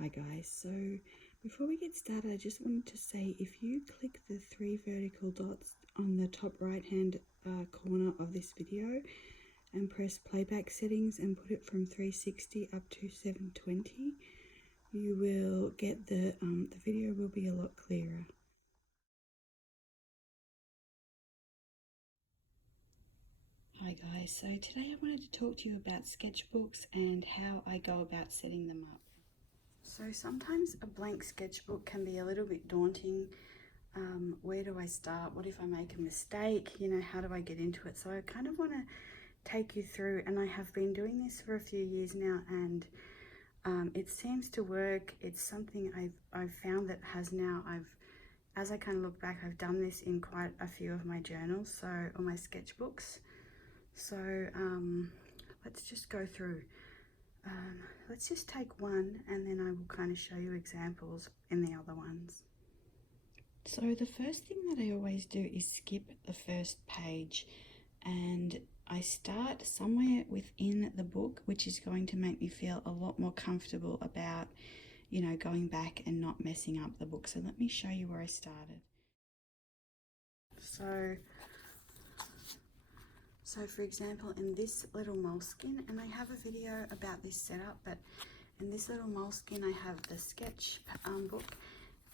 Hi guys, so before we get started I just wanted to say if you click the 3 vertical dots on the top right hand corner of this video and press playback settings and put it from 360 up to 720, you will get the video will be a lot clearer. Hi guys, so today I wanted to talk to you about sketchbooks and how I go about setting them up. So sometimes a blank sketchbook can be a little bit daunting. Where do I start? What if I make a mistake? You know, how do I get into it? So I kind of want to take you through, and I have been doing this for a few years now, and it seems to work. It's something I've found that has now, as I kind of look back, I've done this in quite a few of my journals, or my sketchbooks. So let's just go through. Let's just take one and then I will kind of show you examples in the other ones. So the first thing that I always do is skip the first page, and I start somewhere within the book, which is going to make me feel a lot more comfortable about, you know, going back and not messing up the book. So let me show you where I started. So for example, in this little moleskin, and I have a video about this setup, but in this little moleskin I have the sketch book,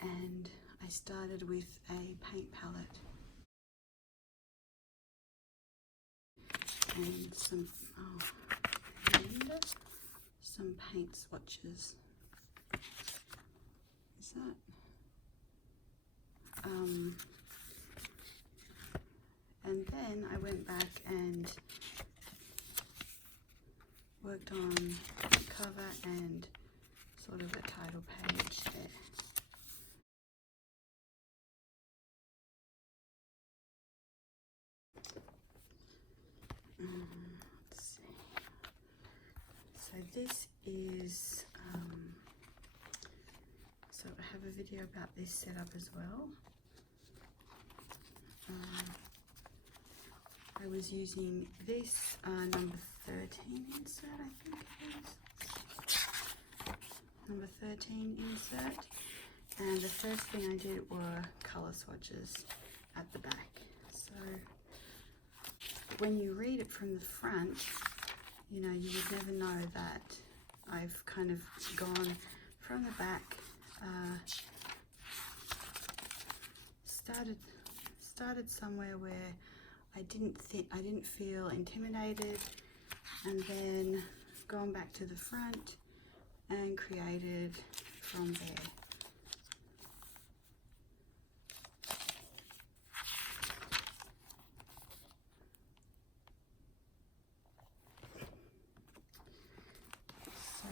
and I started with a paint palette and some paint swatches. Is that? And then I went back and worked on the cover and sort of a title page there. Let's see. So this is, so I have a video about this setup as well. I was using this number 13 insert, I think it is. Number 13 insert. And the first thing I did were colour swatches at the back. So when you read it from the front, you know, you would never know that I've kind of gone from the back, started somewhere where I didn't feel intimidated, and then gone back to the front and created from there. So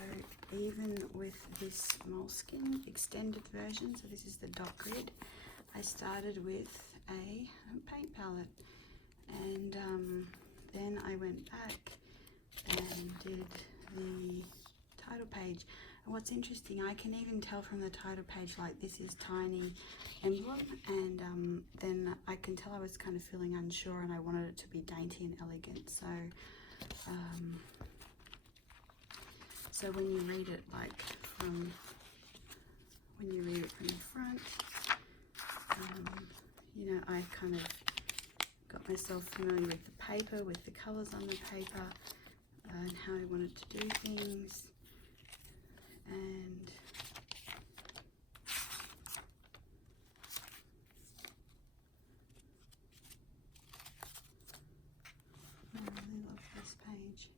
even with this moleskin extended version, so this is the dot grid, I started with a paint palette. And then I went back and did the title page. And what's interesting, I can even tell from the title page, like, this is tiny emblem, and then I can tell I was kind of feeling unsure and I wanted it to be dainty and elegant. So so when you read it from the front, you know, I kind of got myself familiar with the paper, with the colours on the paper, and how I wanted to do things. And I really love this page.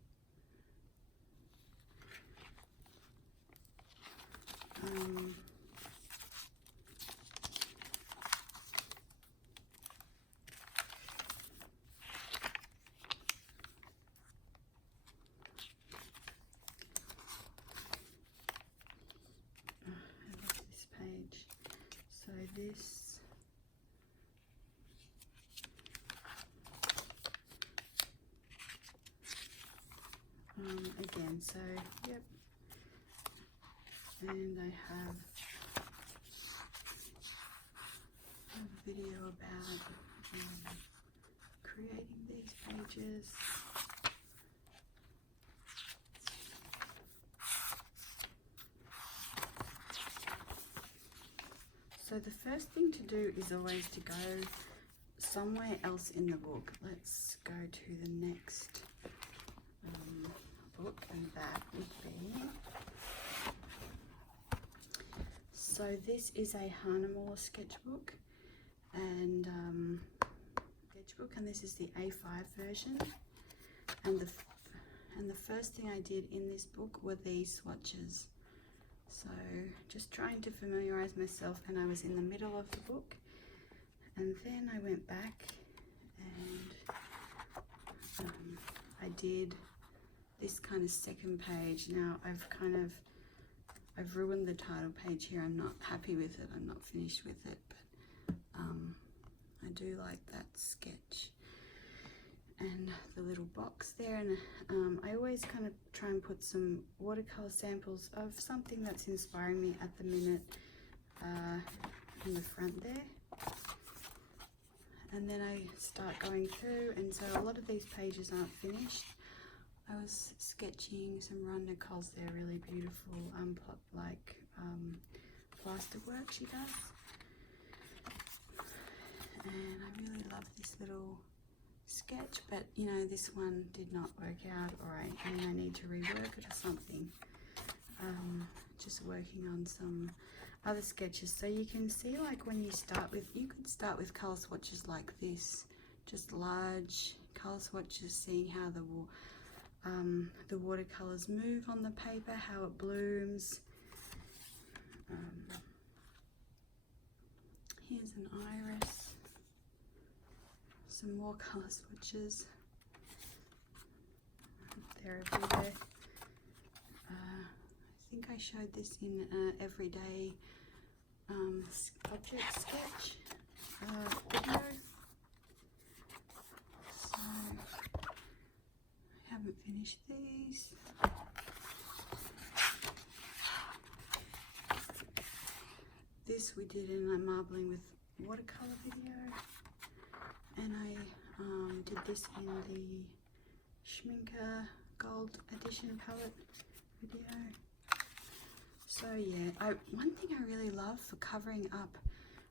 So this, again, so yep, and I have a video about creating these pages. So the first thing to do is always to go somewhere else in the book. Let's go to the next book, and that would be, so this is a Hahnemuller sketchbook, and this is the A5 version, and the first thing I did in this book were these swatches. So just trying to familiarize myself, and I was in the middle of the book, and then I went back and I did this kind of second page. Now I've ruined the title page here. I'm not happy with it. I'm not finished with it, but I do like that sketch and the little box there, and I always kind of try and put some watercolor samples of something that's inspiring me at the minute in the front there, and then I start going through, and so a lot of these pages aren't finished. I was sketching some Rondacols there, really beautiful plaster work she does, and I really love this little sketch, but you know, this one did not work out, or I need to rework it or something. Just working on some other sketches. So you can see, like, when you could start with color swatches like this, just large color swatches, seeing how the watercolors move on the paper, how it blooms. Here's an iris. Some more colour swatches. They're everywhere. I think I showed this in an everyday object sketch video. So I haven't finished these. This we did in a marbling with watercolor video. And I did this in the Schminker Gold Edition palette video. So yeah, one thing I really love for covering up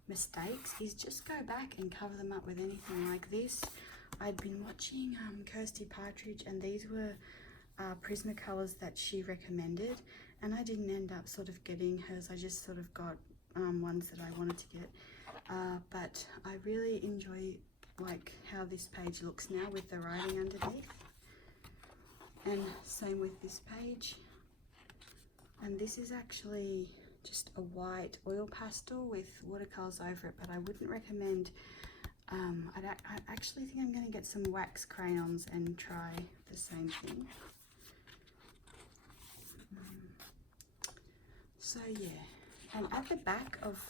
mistakes is just go back and cover them up with anything like this. I'd been watching Kirsty Partridge, and these were Prismacolors that she recommended, and I didn't end up sort of getting hers. I just sort of got ones that I wanted to get, but I really enjoy like how this page looks now with the writing underneath, and same with this page. And this is actually just a white oil pastel with watercolors over it, but I wouldn't recommend. I actually think I'm going to get some wax crayons and try the same thing. So yeah, and at the back of,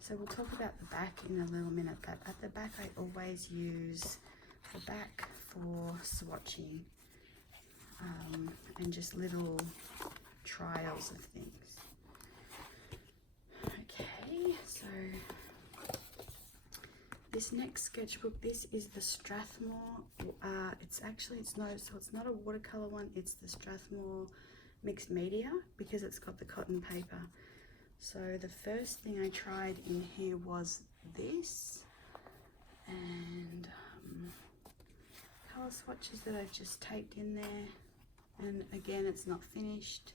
so we'll talk about the back in a little minute, but at the back I always use the back for swatching and just little trials of things. Okay, so this next sketchbook, this is the Strathmore. It's not a watercolor one, it's the Strathmore mixed media, because it's got the cotton paper. So the first thing I tried in here was this, and color swatches that I've just taped in there, and again it's not finished,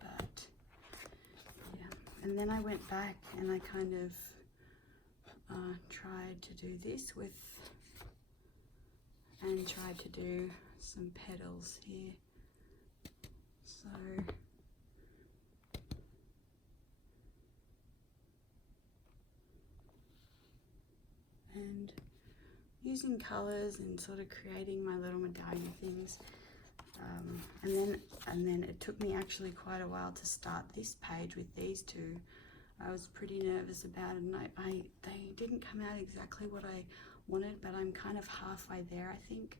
but yeah. And then I went back and I kind of tried to do this with, and tried to do some petals here. So and using colors and sort of creating my little medallion things, and then it took me actually quite a while to start this page with these two. I was pretty nervous about it, and they didn't come out exactly what I wanted, but I'm kind of halfway there, I think.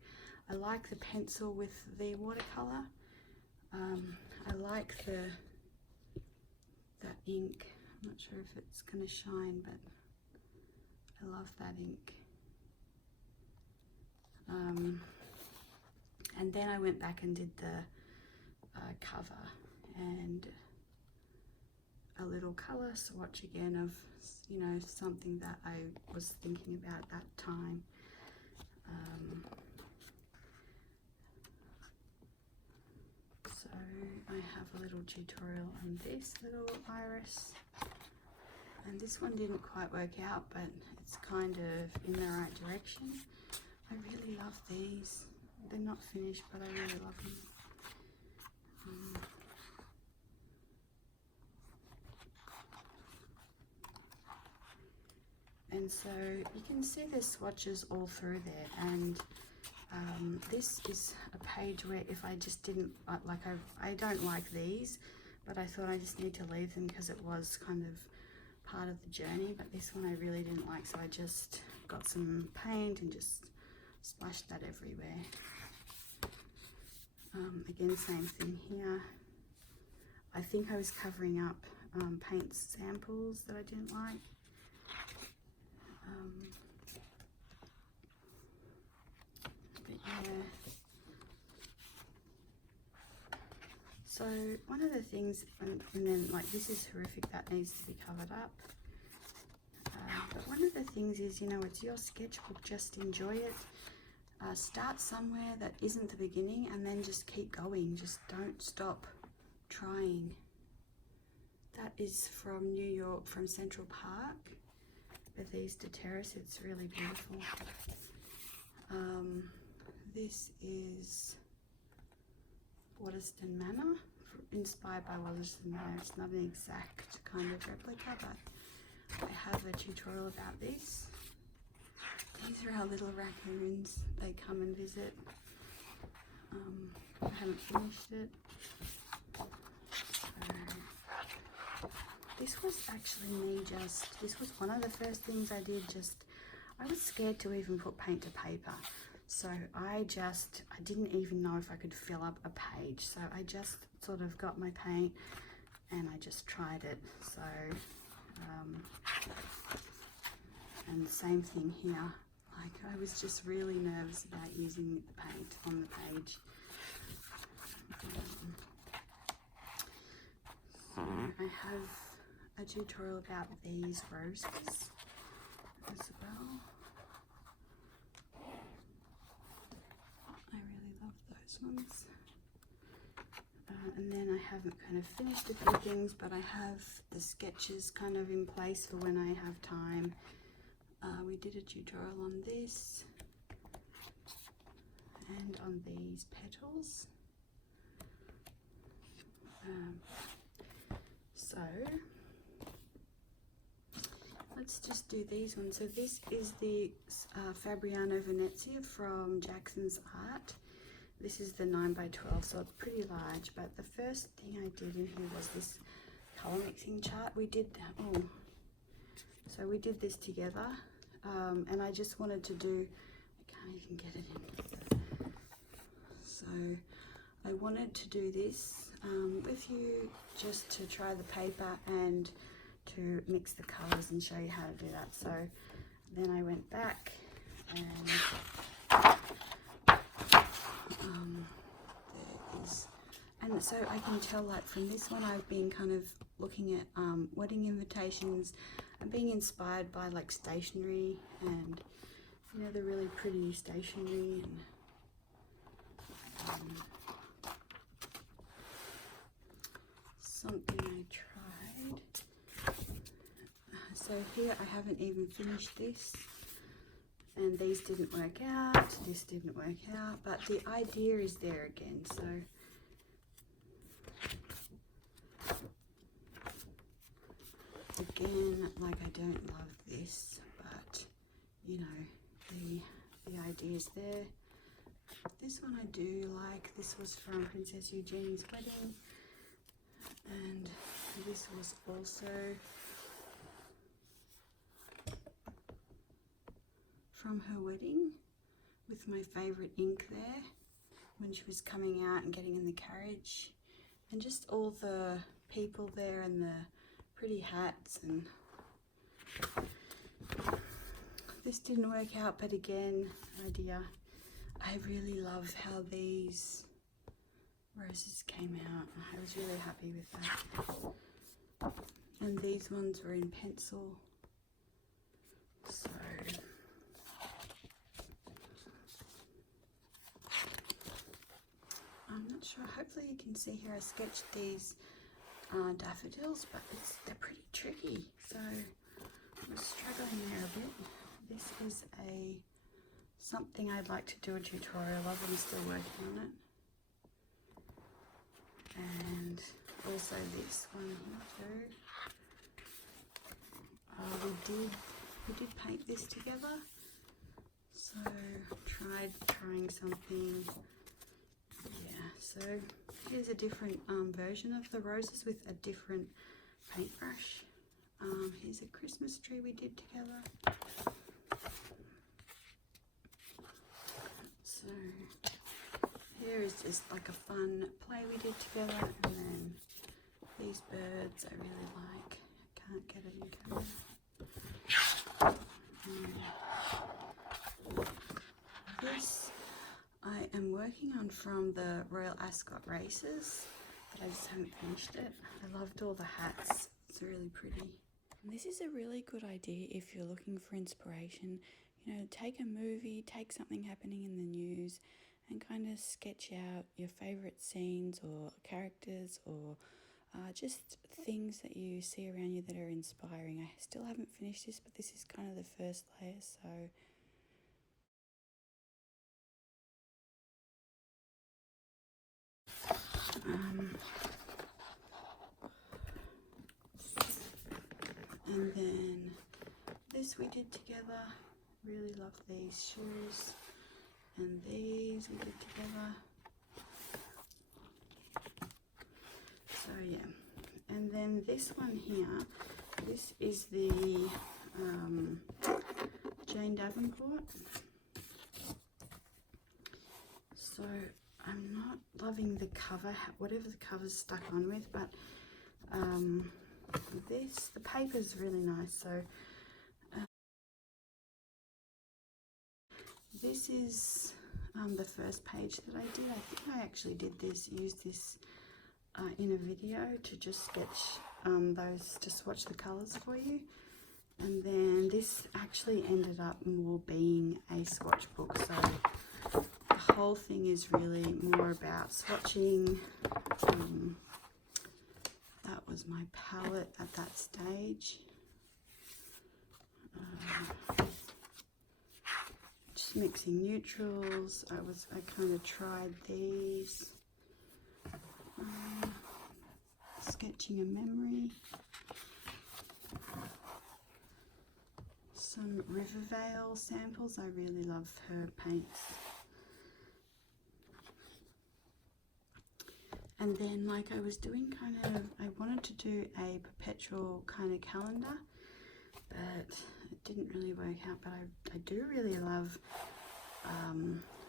I like the pencil with the watercolor. I like that ink. I'm not sure if it's going to shine, but I love that ink. And then I went back and did the cover, and a little colour swatch again of, you know, something that I was thinking about at that time. So I have a little tutorial on this little iris, and this one didn't quite work out, but it's kind of in the right direction. I really love these. They're not finished, but I really love them. And so you can see there's swatches all through there, and this is a page where if I just didn't like, I don't like these, but I thought I just need to leave them because it was kind of part of the journey. But this one I really didn't like, so I just got some paint and just splashed that everywhere. Again, same thing here. I think I was covering up paint samples that I didn't like. But yeah. So one of the things, and then like this is horrific, that needs to be covered up. But one of the things is, you know, it's your sketchbook, just enjoy it. Start somewhere that isn't the beginning, and then just keep going. Just don't stop trying. That is from New York, from Central Park, Bethesda Terrace. It's really beautiful. This is Waterston Manor, inspired by Waterston Manor. It's not an exact kind of replica, but I have a tutorial about this. These are our little raccoons. They come and visit. I haven't finished it. This was actually me this was one of the first things I did. I was scared to even put paint to paper. So I didn't even know if I could fill up a page. So I just sort of got my paint and I just tried it. So, and the same thing here. Like, I was just really nervous about using the paint on the page. So I have a tutorial about these roses as well. I really love those ones. And then I haven't kind of finished a few things, but I have the sketches kind of in place for when I have time. We did a tutorial on this and on these petals. So let's just do these ones. So this is the Fabriano Venezia from Jackson's Art. This is the 9x12, so it's pretty large. But the first thing I did in here was this color mixing chart. We did this together, and I just wanted to do, I can't even get it in. So I wanted to do this with you, just to try the paper and to mix the colors and show you how to do that. So then I went back and there is, and so I can tell, like, from this one I've been kind of looking at wedding invitations and being inspired by like stationery, and you know, the really pretty stationery, and something I tried. So here I haven't even finished this, and these didn't work out, this didn't work out, but the idea is there again. So again, like, I don't love this, but you know, the idea is there. This one I do like. This was from Princess Eugenie's wedding, and this was also from her wedding, with my favorite ink there when she was coming out and getting in the carriage, and just all the people there and the pretty hats. And this didn't work out, but again, idea. I really love how these roses came out. I was really happy with that. and these ones were in pencil. So I'm not sure, hopefully you can see here I sketched these daffodils, but they're pretty tricky, so I'm struggling there a bit. This is something I'd like to do a tutorial of. I'm still working on it. And also this one here too. We did paint this together, so trying something. Yeah, so here's a different version of the roses with a different paintbrush. Here's a Christmas tree we did together. So here is just like a fun play we did together, and then these birds I really like. I can't get it in camera. This I am working on from the Royal Ascot races, but I just haven't finished it. I loved all the hats. It's really pretty. And this is a really good idea if you're looking for inspiration. You know, take a movie, take something happening in the news, and kind of sketch out your favourite scenes or characters or just things that you see around you that are inspiring. I still haven't finished this, but this is kind of the first layer, so and then this we did together. Really love these shoes, and these we did together. So yeah, and then this one here, this is the Jane Davenport. So I'm not loving the cover, whatever the cover's stuck on with, but the paper's really nice. So this is the first page that I did. I think I actually used this in a video to just sketch to swatch the colours for you. And then this actually ended up more being a swatch book. So the whole thing is really more about swatching. That was my palette at that stage. Just mixing neutrals. I kind of tried these. Sketching a memory. Some Rivervale samples. I really love her paints. And then, like I was doing I wanted to do a perpetual kind of calendar, but it didn't really work out. But I do really love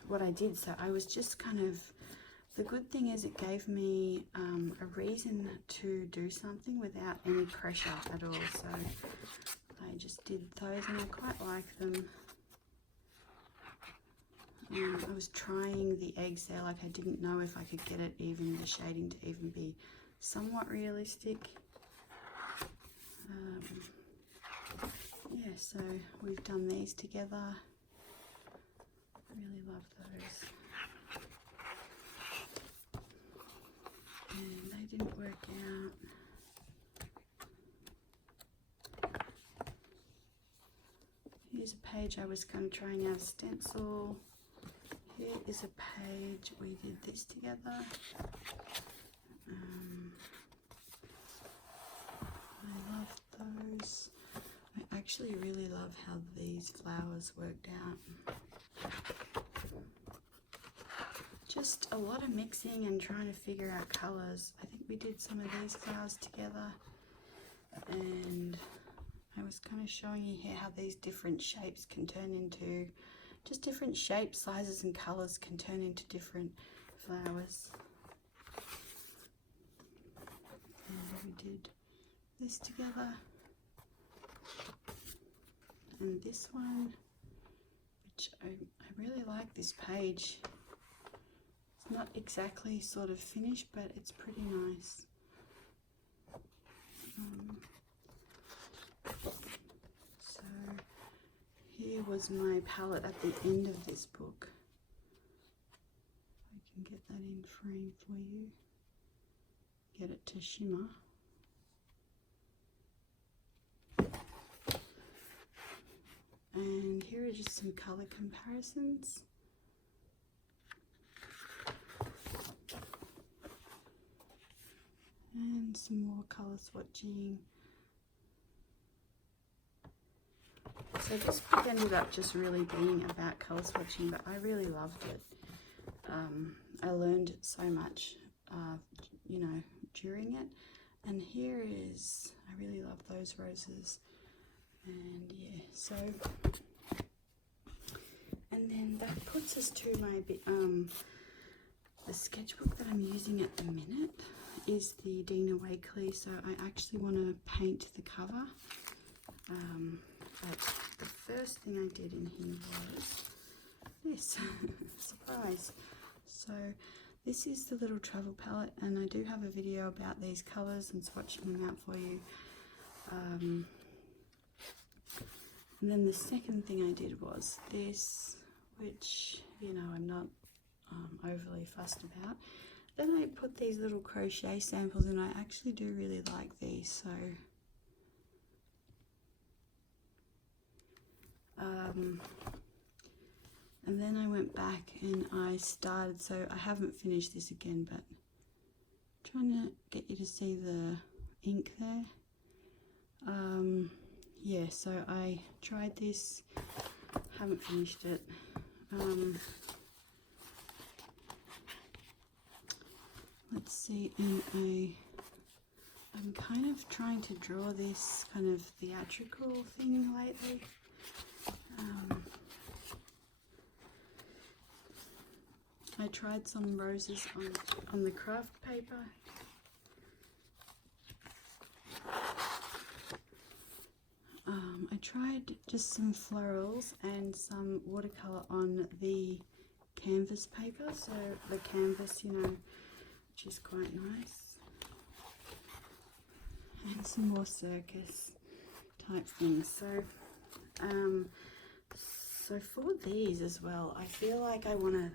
what I did. So I was just the good thing is it gave me a reason to do something without any pressure at all. So I just did those, and I quite like them. I was trying the eggs there, like I didn't know if I could get it even, the shading to even be somewhat realistic. Yeah, so we've done these together. I really love those. And they didn't work out. Here's a page I was kind of trying out a stencil. Here is a page we did this together. I love those. I actually really love how these flowers worked out. Just a lot of mixing and trying to figure out colours. I think we did some of these flowers together, and I was kind of showing you here how these different shapes can turn into, just different shapes, sizes and colours can turn into different flowers. And we did this together. And this one, which I really like this page. It's not exactly sort of finished, but it's pretty nice. Here was my palette at the end of this book. I can get that in frame for you. Get it to shimmer. And here are just some colour comparisons. And some more colour swatching. So this book ended up just really being about colour swatching, but I really loved it. I learned so much, you know, during it. And here is, I really love those roses. And yeah, so, and then that puts us to my, the sketchbook that I'm using at the minute is the Dina Wakley. So I actually want to paint the cover. But the first thing I did in here was this. Surprise. So this is the little travel palette, and I do have a video about these colours and swatching them out for you. And then the second thing I did was this, which, you know, I'm not overly fussed about. Then I put these little crochet samples, and I actually do really like these. So and then I went back and I started, so I haven't finished this again, but I'm trying to get you to see the ink there. Yeah, so I tried this, haven't finished it. Let's see, I'm kind of trying to draw this kind of theatrical thing lately. I tried some roses on the craft paper. I tried just some florals and some watercolor on the canvas paper, so the canvas, you know, which is quite nice. And some more circus type things. So so for these as well, I feel like I want to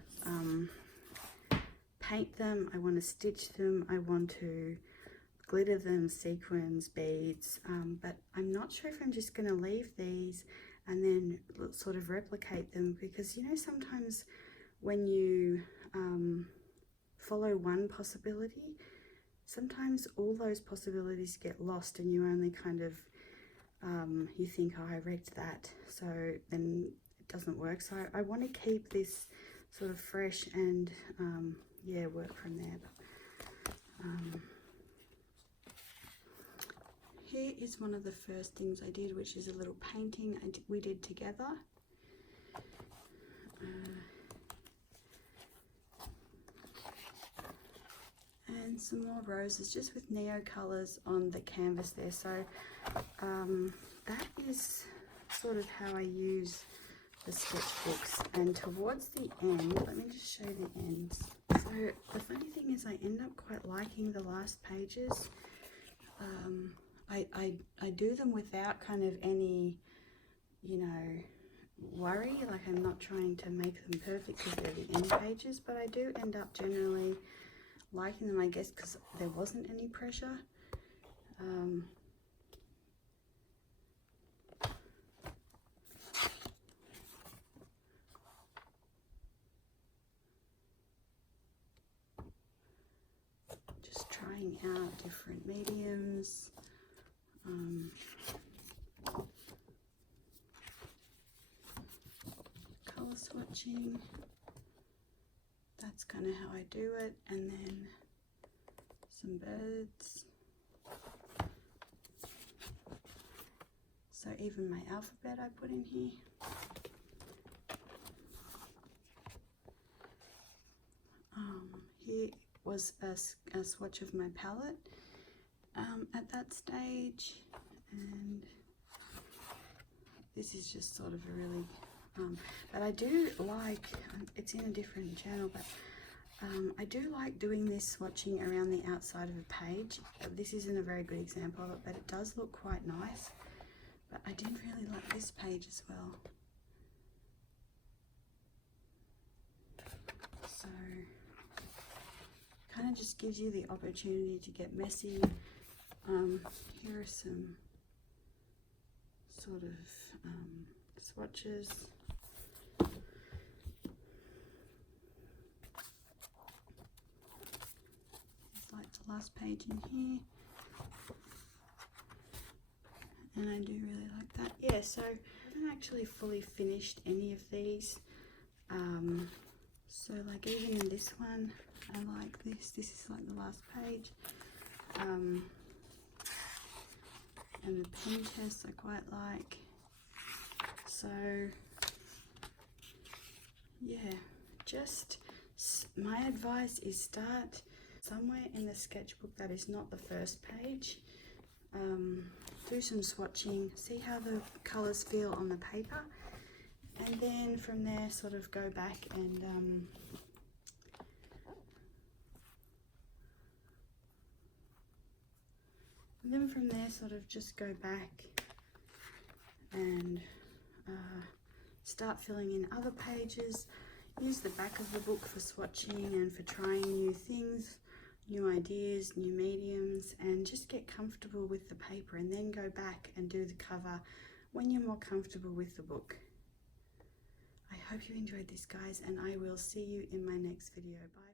paint them, I want to stitch them, I want to glitter them, sequins, beads, but I'm not sure if I'm just going to leave these and then sort of replicate them, because, you know, sometimes when you follow one possibility, sometimes all those possibilities get lost and you only kind of you think, oh, I wrecked that, so then it doesn't work. So I want to keep this sort of fresh and yeah, work from there. But, here is one of the first things I did, which is a little painting we did together. And some more roses, just with neo colours on the canvas there. So that is sort of how I use the sketchbooks. And towards the end, let me just show the ends. So the funny thing is I end up quite liking the last pages. I do them without kind of any, you know, worry. Like, I'm not trying to make them perfect because they're the end pages, but I do end up generally liking them, I guess, because there wasn't any pressure. Just trying out different mediums. Color swatching, that's kind of how I do it, and then some birds. So even my alphabet I put in here. Here was a swatch of my palette at that stage, and this is just sort of a really but I do like, it's in a different channel, but I do like doing this swatching around the outside of a page. This isn't a very good example of it, but it does look quite nice. But I did really like this page as well. kind of just gives you the opportunity to get messy. Here are some sort of swatches. It's like the last page in here. And I do really like that. Yeah, so I haven't actually fully finished any of these. So like even in this one, I like this. This is like the last page. And the pen test I quite like. So yeah, just my advice is start somewhere in the sketchbook that is not the first page. Do some swatching, see how the colours feel on the paper, and then from there sort of go back and just go back and start filling in other pages. Use the back of the book for swatching and for trying new things, new ideas, new mediums, and just get comfortable with the paper, and then go back and do the cover when you're more comfortable with the book. I hope you enjoyed this, guys, and I will see you in my next video. Bye.